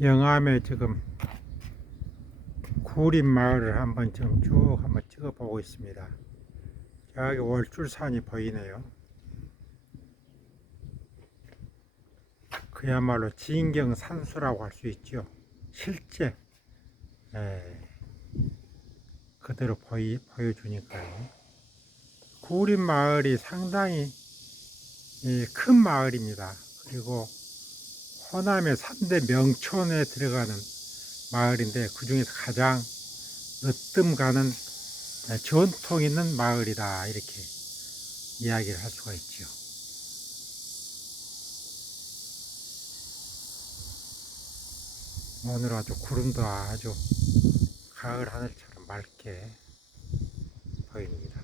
영암에 지금 구림 마을을 한번 지금 쭉 한번 찍어 보고 있습니다. 저기 월줄산이 보이네요. 그야말로 진경 산수라고 할 수 있죠. 실제 예, 그대로 보이, 보여주니까요. 구림 마을이 상당히 예, 큰 마을입니다. 그리고 호남의 3대 명촌에 들어가는 마을인데 그 중에서 가장 으뜸 가는 예, 전통 있는 마을이다 이렇게 이야기를 할 수가 있죠. 오늘 아주 구름도 아주 가을 하늘처럼 맑게 보입니다.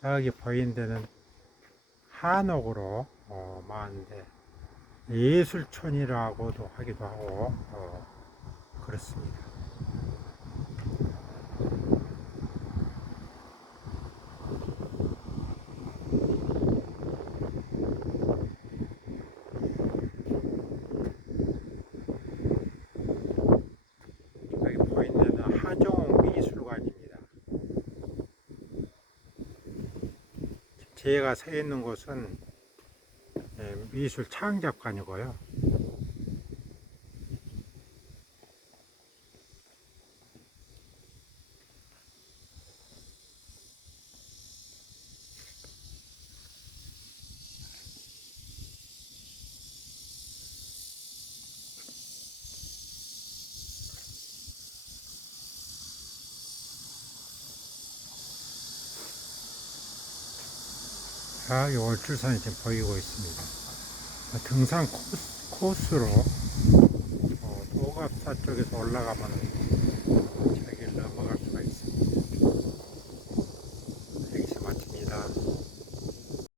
저기 보이는 데는 한옥으로 어, 많은데 예술촌이라고도 하기도 하고 어, 그렇습니다. 여기 보이는 데는 하종 미술관입니다. 제가 서 있는 곳은 예, 미술 창작관이고요. 저기 월출산이 지금 보이고 있습니다. 등산 코스, 코스로 어, 도갑사 쪽에서 올라가면 저기를 넘어갈 수가 있습니다.